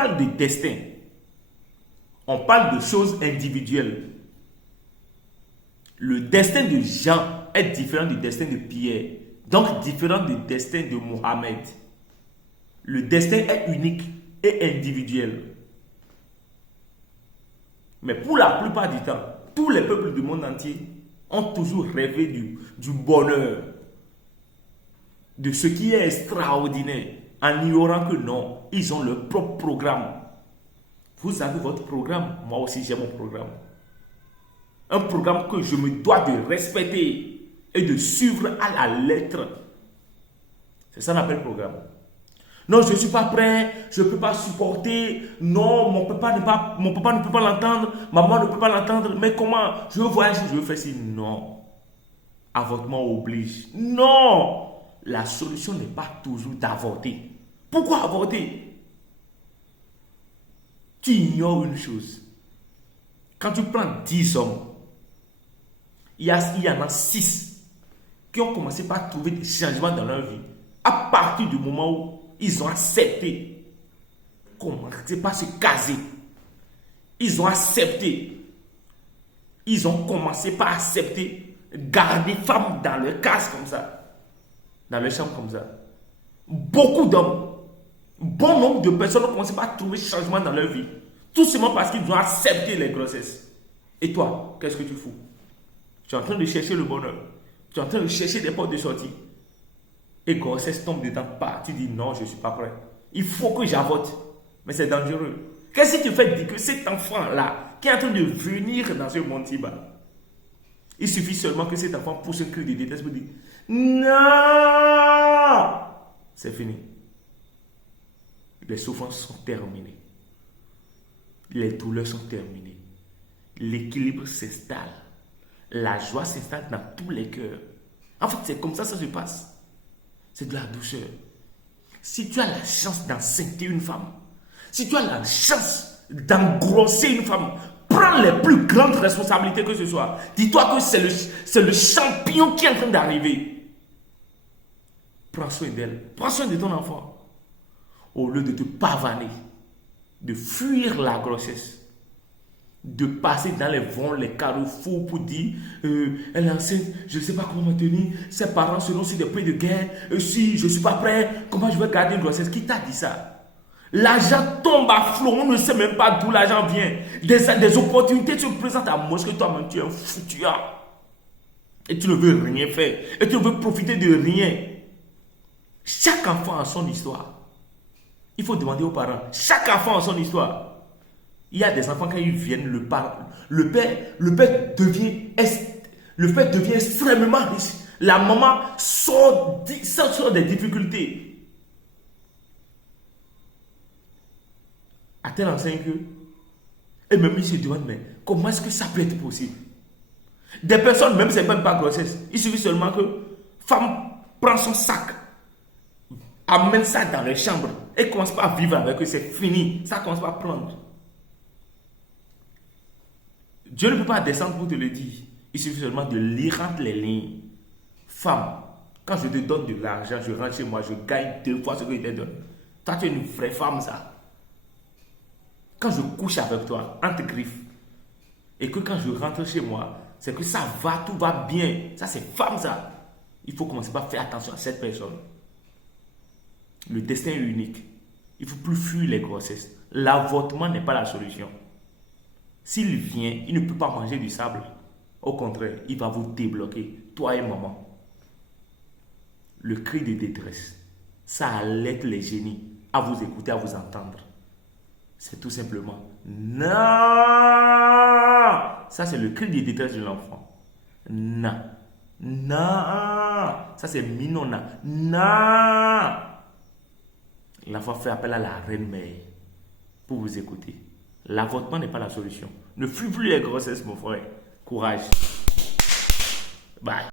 parle de destin, on parle de choses individuelles. Le destin de Jean est différent du destin de Pierre, donc différent du destin de Mohamed. Le destin est unique et individuel. Mais pour la plupart du temps, tous les peuples du monde entier ont toujours rêvé du bonheur, de ce qui est extraordinaire, en ignorant que non, ils ont leur propre programme. Vous avez votre programme, moi aussi j'ai mon programme. Un programme que je me dois de respecter et de suivre à la lettre. C'est ça qu'on appelle programme. Non, je ne suis pas prêt, je ne peux pas supporter. Non, mon papa ne peut pas l'entendre, maman ne peut pas l'entendre. Mais comment? Je veux voyager, je veux faire ci. Non. Avortement oblige. Non. La solution n'est pas toujours d'avorter. Pourquoi avorter? Tu ignores une chose. Quand tu prends 10 hommes, il y en a 6 qui ont commencé par trouver des changements dans leur vie à partir du moment où ils ont accepté, commencé par se caser. Ils ont accepté. Ils ont commencé par accepter garder femmes dans leur case comme ça, dans leur chambre comme ça. Beaucoup d'hommes, bon nombre de personnes ont commencé par trouver changement dans leur vie, tout simplement parce qu'ils ont accepté les grossesses. Et toi, qu'est-ce que tu fous? Tu es en train de chercher le bonheur. Tu es en train de chercher des portes de sortie. Et grossesse tombe dedans, tu dis non, je ne suis pas prêt. Il faut que j'avorte. Mais c'est dangereux. Qu'est-ce que tu fais dire que cet enfant-là, qui est en train de venir dans ce monde-ci, il suffit seulement que cet enfant pousse un cri de détresse pour dire non! C'est fini. Les souffrances sont terminées. Les douleurs sont terminées. L'équilibre s'installe. La joie s'installe dans tous les cœurs. En fait, c'est comme ça que ça se passe. C'est de la douceur. Si tu as la chance d'enceinte une femme, si tu as la chance d'engrosser une femme, prends les plus grandes responsabilités que ce soit. Dis-toi que c'est le champion qui est en train d'arriver. Prends soin d'elle. Prends soin de ton enfant. Au lieu de te pavaner, de fuir la grossesse, de passer dans les vents, les carrefours pour dire elle est enceinte, je ne sais pas comment me tenir, ses parents seront sur des prix de guerre, si je ne suis pas prêt, comment je vais garder une grossesse? Qui t'a dit ça? L'argent tombe à flot, on ne sait même pas d'où l'argent vient. Des opportunités se présentent à moi, que toi-même tu es un foutu. Et tu ne veux rien faire, et tu ne veux profiter de rien. Chaque enfant a son histoire. Il faut demander aux parents, chaque enfant a son histoire. Il y a des enfants, quand ils viennent, le père devient extrêmement riche. La maman sort des difficultés. A-t-elle enseigné que? Et même ils se demandent, mais comment est-ce que ça peut être possible? Des personnes, même si ce n'est même pas grossesse, il suffit seulement que femme prend son sac, amène ça dans les chambres et commence pas à vivre avec eux, c'est fini. Ça commence pas à prendre. Dieu ne peut pas descendre pour te le dire. Il suffit seulement de lire entre les lignes. Femme, quand je te donne de l'argent, je rentre chez moi, je gagne 2 fois ce que je te donne. Toi, tu es une vraie femme, ça. Quand je couche avec toi, entre griffes, et que quand je rentre chez moi, c'est que ça va, tout va bien. Ça, c'est femme, ça. Il faut commencer par faire attention à cette personne. Le destin est unique. Il ne faut plus fuir les grossesses. L'avortement n'est pas la solution. S'il vient, il ne peut pas manger du sable. Au contraire, il va vous débloquer, toi et maman. Le cri de détresse, ça alerte les génies à vous écouter, à vous entendre. C'est tout simplement non. Ça, c'est le cri de détresse de l'enfant. Non. Non. Ça, c'est minona. Non. L'enfant fait appel à la reine-mère pour vous écouter. L'avortement n'est pas la solution. Ne fuis plus les grossesses, mon frère. Courage. Bye.